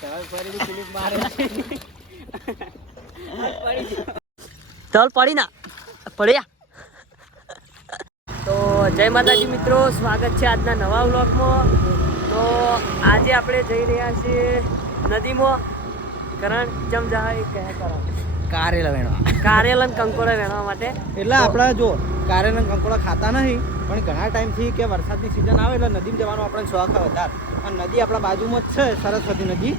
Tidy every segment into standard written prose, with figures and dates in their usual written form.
ચાલ પડી ના પડ્યા. તો જય માતાજી મિત્રો, સ્વાગત છે આજના નવા વ્લોગમાં. તો આજે આપણે જઈ રહ્યા છીએ નદીમાં. કરણ ચમ જાય કહે કરણ કારેલા વેણવા, કારેલા કંકોડા વેણવા માટે. એટલે આપણે જો કારેલા કંકોડા ખાતા નહીં, પણ ઘણા ટાઈમથી કે વરસાદની સિઝન આવે એટલે નદીમાં જવાનો આપણે શોખ વધારે. અને નદી આપણા બાજુમાં જ છે, સરસ્વતી નદી,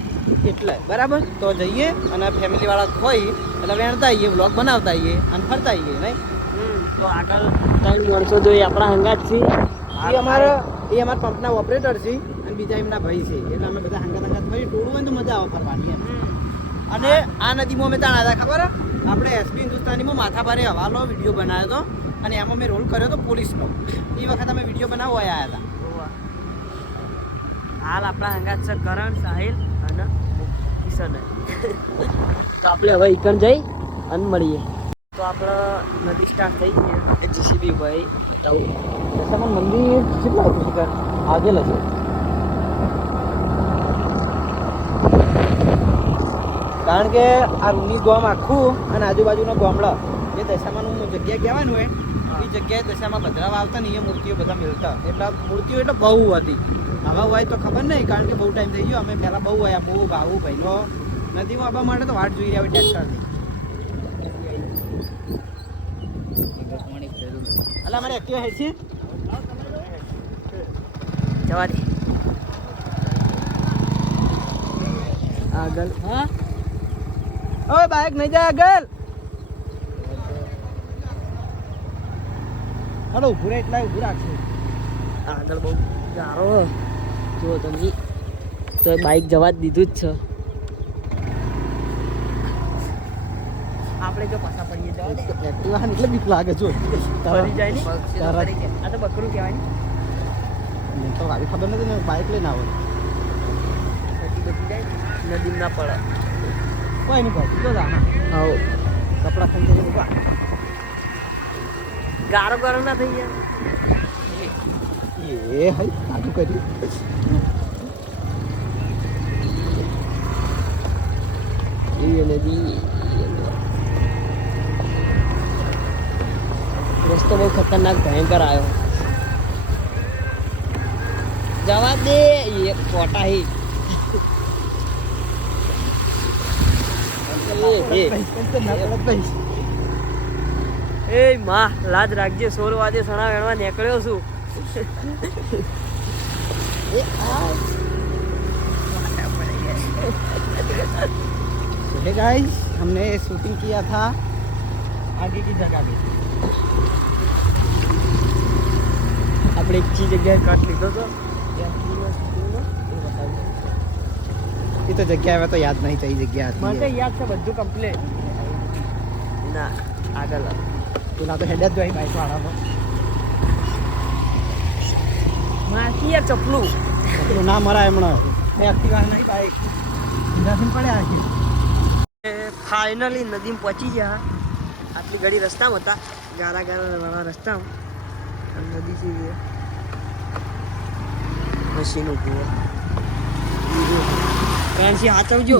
એટલે બરાબર. તો જઈએ અને ફેમિલીવાળા હોય એટલે વેણતા આવીએ, વ્લોગ બનાવતા આવીએ અને ફરતા આવીએ, નહીં? તો આગળ 3 માણસો જોઈએ આપણા હંગાત છે. એ અમારા પંપના ઓપરેટર છે અને બીજા એમના ભાઈ છે, એટલે અમે બધા હંગાત ફરી ટોળું હોય તો મજા આવે ફરવાની એમ. અને આ નદીમાં અમે ત્યાં હતા ખબર, આપણે એસપી હિન્દુસ્તાનીમાં માથાભારે હવાલો વિડીયો બનાવ્યો હતો અને એમાં મેં રોલ કર્યો હતો પોલીસનો. એ વખત અમે વિડીયો બનાવવા આવ્યા હતા. હાલ આપણા હંગાત છે કરણ, સાહિલ અને કિશન. તો આપણે હવે ઈકણ જઈ અને મળીએ. તો આપણે નદી સ્ટાર્ટ થઈ ગઈ. જીસીબી ભાઈ દશામાં મંદિર કેટલા હતું શિખર આગળ હશે. કારણ કે આ રૂની ગામ આખું અને આજુબાજુનો ગામડા જે દશામાનું જગ્યા કહેવાનું હોય એ જગ્યાએ દશામાં ભદ્રાવા આવતા ને એ મૂર્તિઓ બધા મિલતા. એટલે મૂર્તિઓ એટલે બહુ હતી. આવા હોય તો ખબર નહીં, કારણ કે બહુ ટાઈમ થઈ ગયો. અમે પહેલાં બહુ આવ્યા, બહુ ભાવું ભાઈનો નદીમાં આવવા માટે તો વાટ જોઈ રહ્યા ટ્રેક્ટરની. એટલે અમારે એક્ટિવા હેડ છે જવા દે આગળ. હા, ઓય બાઈક નહીં જાય આગળ. હાલો ઊભું રહે, એટલા ઊભું રાખશે. આગળ બહુ ગારો જો તમે, તો બાઇક જવા જ દીધું જ છે. આપણે જો પાછા પડીએ જવા દે. એક્ટિવા એટલે બીક લાગે જો ફરી જાય ને. આ તો બકરું કહેવાય ને. મને તો આવી ખબર નથી ને, બાઇક લઈને આવો બચી જાય નદી ના પડે. કોઈ નહીં ભાઈ તો જાના. હા, કપડાં ખાઈ જાય બાપા. ગારો ગારો ના થઈ જાય. એ હઈ આટલું કર્યું. એ નદી રસ્તો બહુ ખતરનાક ભયંકર આવ્યો. જવા દે એ કોટા હી. એ માં લાજ રાખજે, 16 વાગે સણા વેણવા નીકળ્યો છું. हे गाइस, हमने शूटिंग किया था आगे की जगह पे. આપણે એક ચીજ જગ્યાએ કટ લીધો તો એ તો જગ્યા હવે તો યાદ નહીં થઈ જગ્યા હતી. મને યાદ છે બધું કમ્પ્લીટ. ના આગળ પેલા તો હેડ જ જોઈ બાઈક વાળામાં. માસી યાર ચપલું તો ના મરાય હમણાં. એક્ટિવા નહીં બાઈક સીધાથી પડ્યા છે. ફાઇનલી નદીમાં પહોંચી ગયા. આટલી ઘડી રસ્તામાં હતા, ગારા વાળા રસ્તામાં. નદી છે, મશીન ઉભું કાંસી હાથવજો.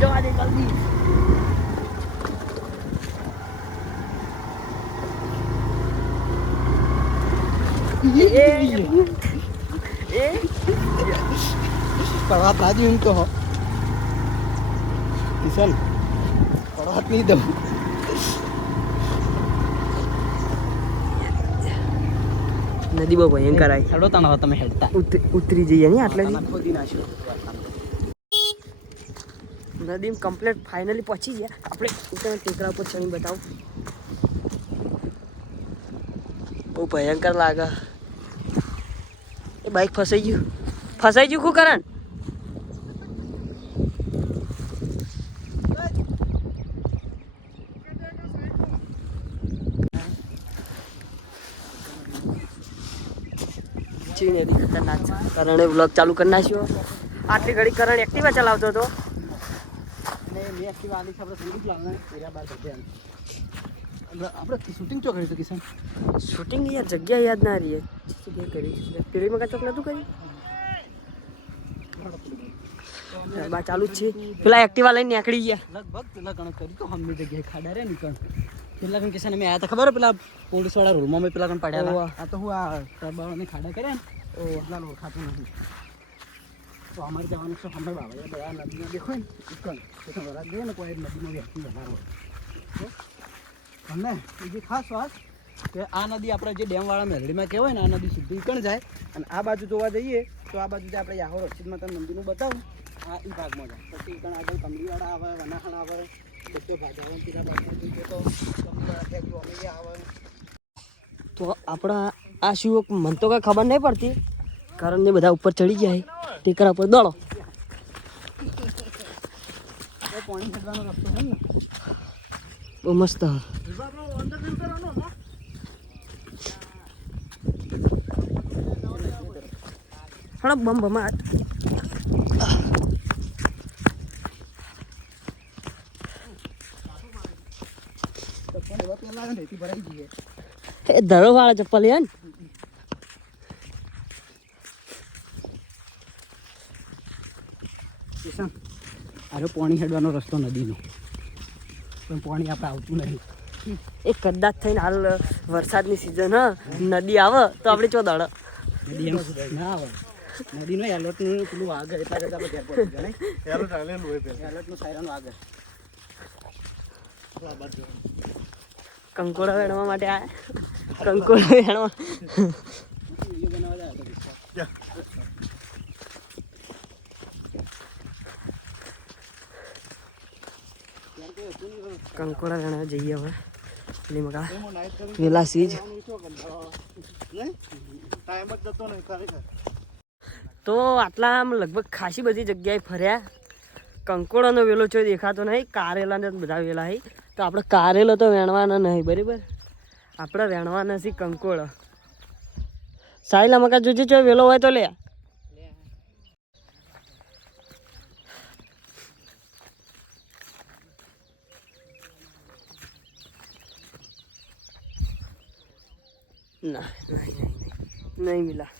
જવા દે જલ્દી. પડવા તાજુ એમ કહો કિશન, પડવા નહીં દઉં. નદી બહુ ભયંકર આવી. હેડો તાના તમે હેડતા ઉતરી જઈએ ને આટલે ખોદી નાખ્યો. નદીમાં કમ્પ્લીટ ફાઇનલી પહોંચી ગયા આપણે. ઉતરણ ટેકરા ઉપર ચણી બતાવું. બહુ ભયંકર લાગે. એ બાઈક ફસાઈ ગયું શું કરણ? નદી ખતરનાક છે. કરણે વ્લોગ ચાલુ કરી નાખ્યો. આટલી ઘડી કરણ એક્ટિવા ચલાવતો હતો. બે એક્ટિવા આલી છે આપણે સંગીત લાવના એરિયા બાર જતે આપણે શૂટિંગ ચો કરી તો કિશન શૂટિંગ યાર જગ્યા યાદ ના રહી જગ્યા કરી પેલીમાં કાં ચોક નતું કરી બા ચાલુ જ છે પેલા એક્ટિવા લઈને નીકળી ગયા લગભગ પેલા કણ કરી તો હમની જગ્યાએ ખાડા રે નીકળ પેલા કણ કિશન મેં આયા હતા ખબર પેલા પોલીસ વાળા રોલમાં મેં પેલા કણ પડ્યા આ તો હું આ ટરબાવાને ખાડા કર્યા ને ઓ એટલા ઓળખાતું નથી તો અમારે જવાનું છે હમણાં બાબા બધા નદીમાં દેખો ને ઉકણ તો વરાત જોઈએ ને કોઈ નદીમાં વ્યક્તિ જનારો અમને બીજી ખાસ વાત કે આ નદી આપણે જે ડેમવાળા મેલડીમાં કહેવાય ને આ નદી સીધું ઉકણ જાય અને આ બાજુ જોવા જઈએ તો આ બાજુ જે આપણે યાહોર રક્ષિતમાં તમે મંદિરનું બતાવું આ એ ભાગમાં જાય પછી ઉકણ આગળ કમરીવાળા આવે વનાહણ આવે બધો ભાગ આવે પેલા બાજુ જોઈએ તો કમરીવાળા ત્યાં જો અમે આવે તો આપણા આ શું મને તો કાંઈ ખબર નહીં પડતી કારણ એ બધા ઉપર ચડી ગયા ટેકરા પર દોડો પાણી ખેડવાનો રસ્તો છે ને બહુ મસ્ત હળો બમ બમાટ પેલા રેતી ભરાઈ જઈએ એ ધરો વાળા ચપ્પલ યાર કિશન અરે પાણી હેડવાનો રસ્તો નદીનો પણ પાણી આપણે આવતું નહીં એ કદાચ થઈને હાલ વરસાદની સિઝન હ નદી આવે તો આપણે ચો દડ નદી એમ ના આવે નદીનો એલર્ટનું પેલું વાગે એટલા કરતા આપણે ત્યાં પહોંચી જાય એલર્ટ આવેલું હોય એલર્ટનું સાયરન વાગે કંકોડા વેણવા માટે આ કંકોડા વેણવા વિડીયો બનાવવા જાય કંકોડા વેણવા જઈએ હવે પેલી મકા વેલા સીજ તો આટલા આમ લગભગ ખાસી બધી જગ્યાએ ફર્યા કંકોડાનો વેલો ચો દેખાતો નહીં કારેલા ને બધા વેલા હઈ તો આપણે કારેલો તો વેણવાના નહીં બરાબર આપણે વેણવાના છે કંકોડા સાઈલા મકા જોજે ચો વેલો હોય તો લે ના નહીં મિલા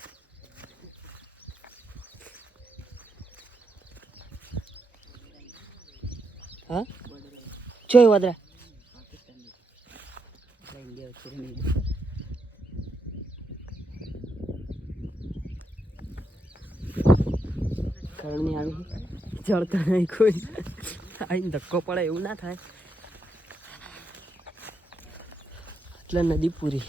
હા જોઈ વાદરા કરણી આવી જળતા નહીં કોઈ આઈને ધક્કો પડે એવું ના થાય એટલે નદી પૂરી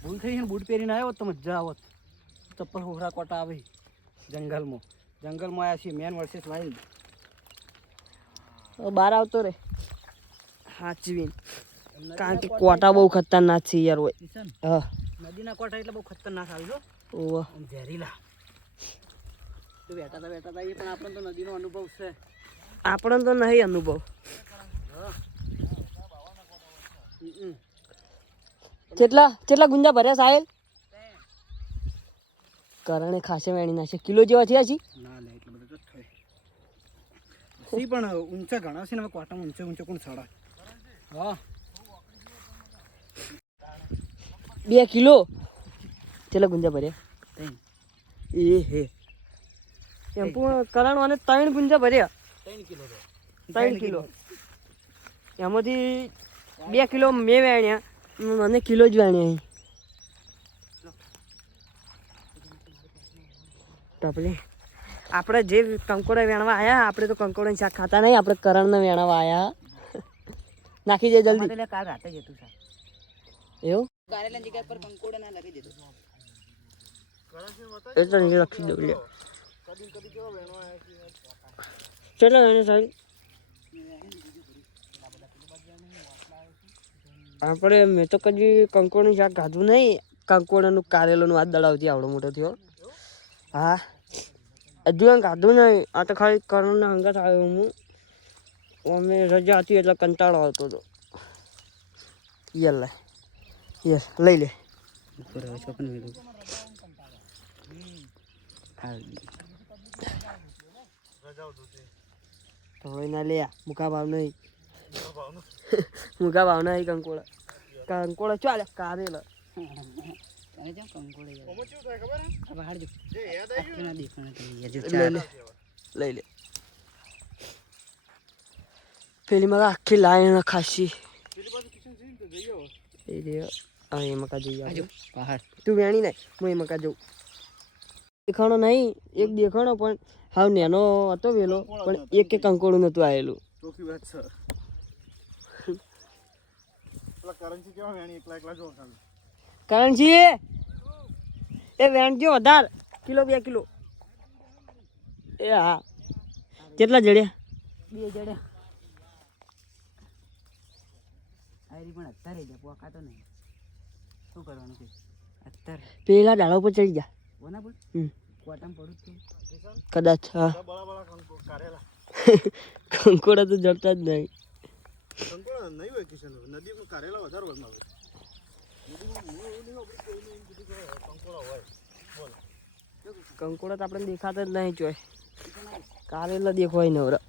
ભૂલ થઈ છે બૂટ પહેરીને આવ્યો તો મજા આવત ચપ્પલ હોરા કોટા આવે જંગલમાં આવ્યા છીએ મેન વર્સેસ વાઇલ્ડ બહાર આવતો રે હાચવીન કારણ કે કોટા બહુ ખતરનાક છે યાર હોય હા નદીના કોટા એટલે બહુ ખતરનાક આવ્યો ઓહ ઝેરીલા તો બેઠા એ પણ આપણને તો નદીનો અનુભવ છે આપણને તો નહીં અનુભવ કેટલા ગુંજા ભર્યા સાહેબ કરણે ખાસે વેણી નાખે કિલો જેવા થયા છે ના લે એટલે બધું જ થાય સી પણ ઊંચા ઘણા છે ને હવે કોટામાં ઊંચે કોણ ચડા હા 2 કિલો કેટલા ગુંજા ભર્યા એ હે એમ કરણ અને 3 ગુંજા ભર્યા 3 કિલો એમાંથી 2 કિલો મેં વેણ્યા મને કિલો જ વેણ્યા આપણે જે કંકોડા વેણવા આવ્યા આપણે તો કંકોડાની શાક ખાતા નહીં આપણે કરણને વેણવા આવ્યા નાખી દે જલ્દી કાલ રાતે જતું સર એવું કારેલા જગ્યા પર કંકોડા ના લખી દીધું એટલે નહીં લખી દઉં લે ચલો એને સાહેબ આપણે મેં તો કદી કંકોડનું શાક ખાધું નહીં કંકોડાનું કારેલાનું હાથ દડાવતી આવડો મોટો થયો હા હજુ એમ ખાધું નહીં આ તો ખાલી કરણના હંગાત આવ્યો હું અમે રજા હતી એટલે કંટાળો આવતો હતો યલ્લા યસ લઈ લે. ઉપર હવે ચોપન મેળવું. તો હવે ના લે મુકા ભાવ નહીં. મુકા ભાવ નહીં કંકોળા. કંકોળા ચાલે કારેલા. લઈ લે. પેલી મકા આખી લાઈન ખાસી એ મકા જઈએ પહાડ. તું વેણી નહીં હું એ મકા જઉં. દેખાણો નહીં એક દેખાણો પણ હાવ નેનો હતો વેલો પણ એક કંકોડું નતું આવેલું. કરણજી એ વેણજો વધાર કિલો 2 કિલો. એ હા કેટલા જડ્યા? 2 જડ્યા. આયરી પણ અત્યારે જ પોકાતો નહીં. શું કરવાનું કે અત્યારે પેલા ડાળા ઉપર ચડી જા. કોના પર? કોટામ પડું છું કદાચ. હા કંકોડા તો જડતા જ નહીં. કંકોડા તો આપણે દેખાતા જ નહીં ચોય. કારેલા દેખવાય નવરા.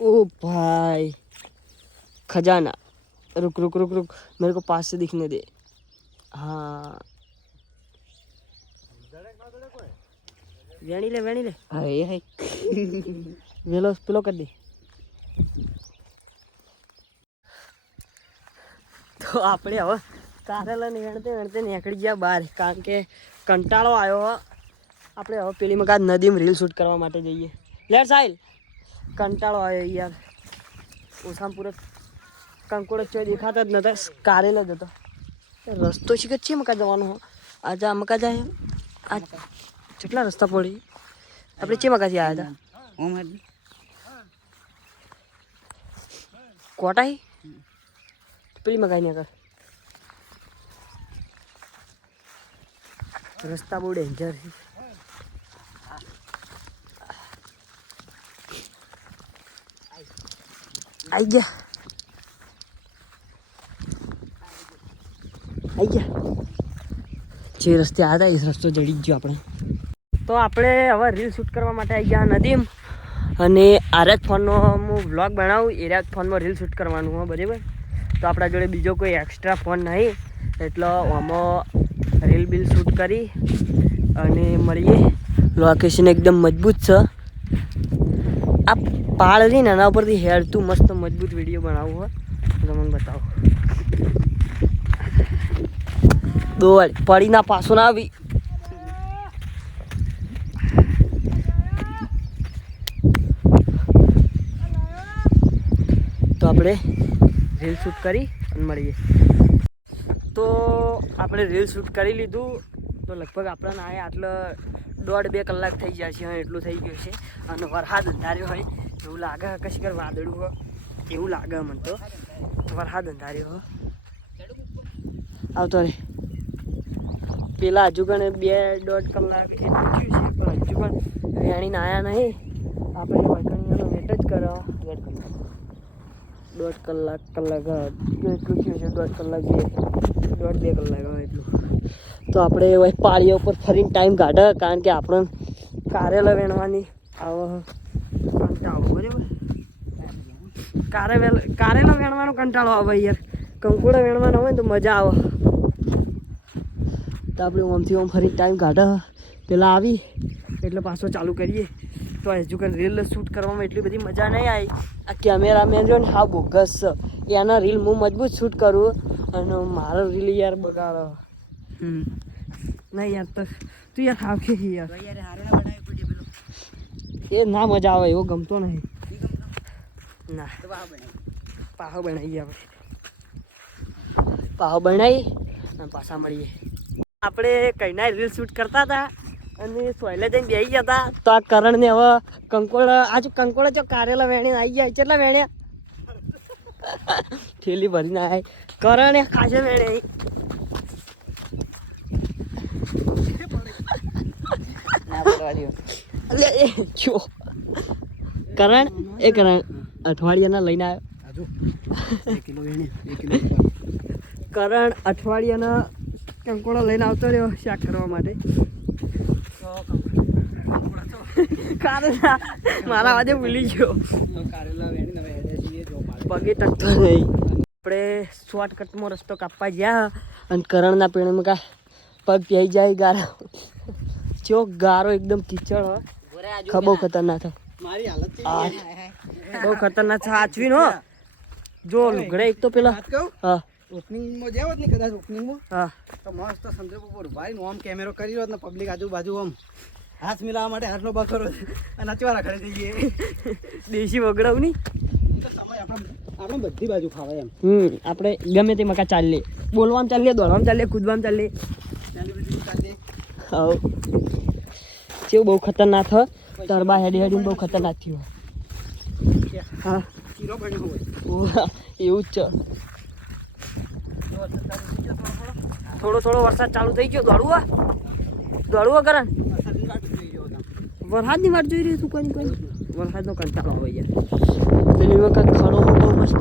ओ भाई खजाना. रुक रुक रुक रुक मेरे को पास से दिखने दे. हाँ वेणी ले. હા એ હે वेलो पिलो कर दे. તો આપણે હવે કારેલા વેણતે નીકળી ગયા બહાર કારણ કે કંટાળો આવ્યો. આપણે હવે પેલી મકા નદીમાં રીલ શૂટ કરવા માટે જઈએ. લેટ સાહિલ કંટાળો આવ્યો યાર. ઓછામાં પૂરા કંકોડો ચોય દેખાતા જ નતા. કારેલા જ હતો. રસ્તો શીખે છે મકા જવાનો. આજે આ મકા જાય. આ કેટલા રસ્તા પડી. આપણે છે મકાથી આવ્યા હતા. કોટાઈ પેલી મકાઈ ને આગળ રસ્તા બહુ ડેન્જર છે. आई गया જે રસ્તે આવ્યા એ રસ્તો જડી ગયો આપણે. તો આપણે હવે રીલ શૂટ કરવા માટે આવી ગયા નદીમ. અને આરે જ ફોનનો હું વ્લોગ બનાવું એ જ ફોનમાં રીલ શૂટ કરવાનું હોય બરાબર. તો આપણા જોડે બીજો કોઈ એક્સ્ટ્રા ફોન નહીં એટલે આમાં રીલ બિલ શૂટ કરી અને મળીએ. લોકેશન એકદમ મજબૂત છે. આ પાળ રહીને એના ઉપરથી હેરતું મસ્ત મજબૂત વિડીયો બનાવવું હોય તો મને બતાવો. દોડ પડી ના પાછો ના આવી. તો આપણે રીલ શૂટ કરી અને મળીએ. તો આપણે રીલ શૂટ કરી લીધું. તો લગભગ આપણને આયા આટલે 1.5-2 કલાક થઈ જાય છે. એટલું થઈ ગયું છે. અને વરસાદ અંધાર્યો હોય એવું લાગે. કશી વાદળું હોય એવું લાગે મને તો. વરસાદ અંધાર્યો હોય આવતો રે. પેલા હજુ કણ 2-1.5 કલાક એટલું થયું છે પણ હજુ પણ વેણીને આવ્યા નહીં. આપણે વળકણીઓનો વેટ જ કરો. 1.5 કલાક એટલું થયું છે. 1.5 કલાક 1.5-2 કલાક હોય એટલું. તો આપણે પાળીઓ ઉપર ફરીને ટાઈમ કાઢે કારણ કે આપણે કારેલા વેણવાની આવો કંટાળો બરાબર. કારેલા વેણવાનો કંટાળો આવે યાર. કંકોડા વેણવાનો હોય ને તો મજા આવે. તો આપણે ઓમથી ઓમ ફરી ટાઈમ કાઢે પેલા આવી એટલે પાછો ચાલુ કરીએ. તો હજુ કંઈ રીલ શૂટ કરવામાં એટલી બધી મજા નહીં આવી. આ કેમેરામેન જો ને હા બોગસ છે. એના રીલ હું મજબૂત શૂટ કરું અને મારો રીલ યાર બગાડો. નહીં યાર તો તું યાર હાવ કે યાર એ ના મજા આવે એવો ગમતો નહીં. ના પાહો બનાવીએ આપણે. પાહો બનાવી અને પાછા મળીએ. આપણે કઈના રીલ શૂટ કરતા હતા અને સોયલે જઈને બેસી ગયા હતા. તો આ કરણને હવે કંકોડા ચો કારેલા વેણીને આવી ગયા. કેટલા વેણ્યા? થેલી ભરીને આવી. કરણે ખાસે વેણે કરણ અઠવાડિયાના લઈને આવ્યો. કરણ અઠવાડિયાના કંકોડો લઈને આવતો રહ્યો શાક કરવા માટે. મારા વાજે ભૂલી ગયો, પગે ટકતો નહીં. આપણે શોર્ટકટમાં રસ્તો કાપવા ગયા અને કરણના પેણમાં કા પગ પ્યાઈ જાય ગારો. જો ગારો એકદમ કીચડ હોય, બહુ ખતરનાક થાય. મારી હાલત બહુ ખતરનાક સાચવીને હો. જો લુગડે એક તો પેલા હા ઓપનિંગમાં જાવ ને કદાચ ઓપનિંગમાં હા તો મસ્ત સંદર્ભ ઉપર ભાઈ આમ કેમેરો કરી રહ્યો ને પબ્લિક આજુબાજુ આમ હાથ મિલાવવા માટે હાથનો બકરો અને અચવા રખડી જઈએ. દેશી વગડાવની તો સમય આપણે બધી બાજુ ખાવાય એમ. આપણે ગમે તે મકા ચાલીએ, બોલવામાં ચાલીએ, દોડવામાં ચાલીએ, કૂદવામાં ચાલીએ. નાની બધી ચાલીએ. હા કેવું બહુ ખતરનાક હ. તરબા હેડી હેડીને બહુ ખતરનાક થયું. હા શીરો બન્યો હોય ઓહ, એવું જ છે. થોડો થોડો વરસાદ ચાલુ થઈ ગયો. દોડવું કરણ વરસાદની વાટ જોઈ રહી છું. કોઈ વરસાદનો કંટાળો હોય યાર. પેલી વખત ખડો બહુ મસ્ત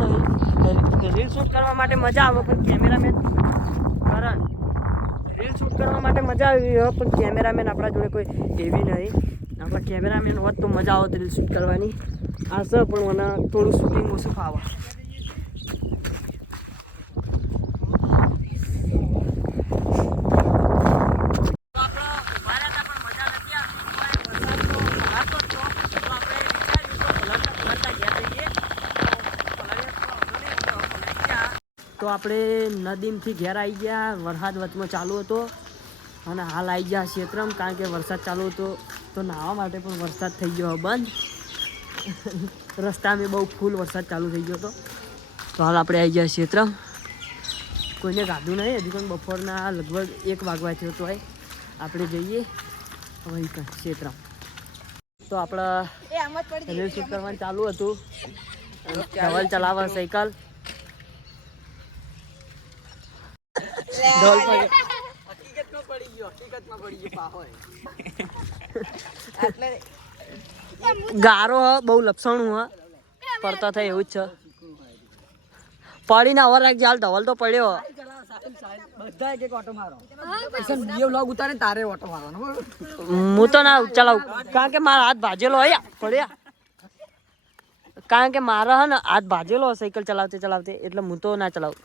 રીલ શૂટ કરવા માટે મજા આવે, પણ કેમેરામેન કરણ રીલ શૂટ કરવા માટે મજા આવી હોય, પણ કેમેરામેન આપણા જોડે કોઈ એવી નહીં. આપણા કેમેરામેન હોત તો મજા આવત રીલ શૂટ કરવાની. આ સર પણ મને થોડું શૂટિંગ ઓછું ફાવે. તો આપણે નદીમથી ઘેર આવી ગયા. વરસાદ વચમાં ચાલુ હતો અને હાલ આવી ગયા ક્ષેત્રમાં, કારણ કે વરસાદ ચાલુ હતો તો નાહવા માટે પણ વરસાદ થઈ ગયો બંધ. રસ્તામાં બહુ ફૂલ વરસાદ ચાલુ થઈ ગયો હતો. તો હાલ આપણે આવી ગયા ક્ષેત્રમાં. કોઈને ગાધું નહીં હજુ, પણ બપોરના લગભગ 1 વાગવા થયો તો આપણે જઈએ હવે ક્ષેત્રમાં. તો આપણે રીલ શૂટ કરવાનું ચાલુ હતું. ધવલ ચલાવે સાયકલ. ગારો બહુ લપસણું હ પડતા થાય એવું જ છે. પડીને અવર રાખ ચાલ. ધવલ તો પડ્યો. હું તો ના ચલાવું, કારણ કે મારા હાથ ભાજેલો હોય પડ્યા. કારણ કે મારા હે ને હાથ ભાજેલો સાયકલ ચલાવતે ચલાવતે, એટલે હું તો ના ચલાવું.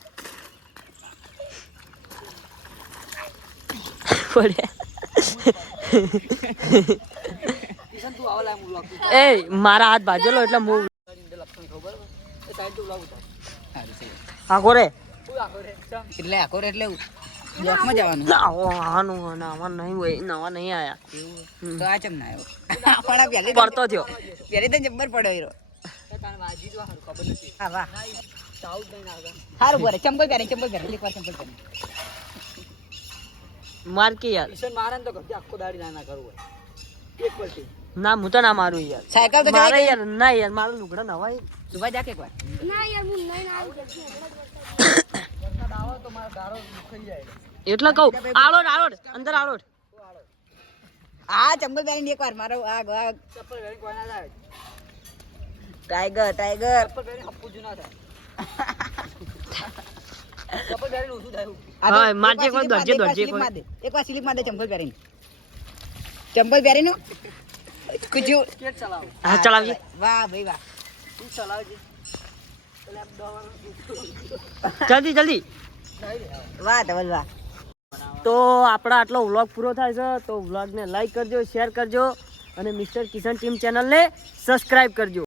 એ મારા હાથ ભાજેલો એટલે હું આખો રે એટલે આખો એટલે બ્લોકમાં જવાનું નાવા નહીં હોય, નાવા નહીં આયા તો આ ચમ ના આવ્યો પડતો થયો. પહેલી તો જબ્બર પડ્યો હીરો. હા વાહ સારું બોલે. ચંપલ પહેરી એક વાર ચંપલ પહેરી માર કે યાર મારે તો આખો દાડી ના કરવું હોય એક વર્ષથી. ના હું તો ના મારું યાર. સાયકલ તો મારે યાર ના યાર, મારા લુગડા નવાય. સુભાઈ જા કે એક વાર ના યાર હું નહીં આવું. આવો તો મારો દારો દુખાઈ જાય. એટલે કહું આળોડ અંદર આળોડ. આ ચંપલ પહેરીને એક વાર મારો આ ચપ્પલ પહેરીને કોઈ ના થાય. ટાઈગર ચપ્પલ પહેરીને હપ્પુ જુ ના થાય. ચપ્પલ પહેરીને ઓછું થાય. હા મારજે કોઈ દોડજે કોઈ. એક વાર સ્લીપ માર દે ચંપલ પહેરીને કુછ સ્કેટ ચલાવ. હા ચલાવજે. વાહ ભાઈ વાહ. તું ચલાવજે. જલ્દી વાહ ધવલ વાહ. તો આપણા આટલો વ્લોગ પૂરો થાય છે. તો વ્લોગને લાઈક કરજો, શેર કરજો અને મિસ્ટર કિશન ટીમ ચેનલને સબસ્ક્રાઈબ કરજો.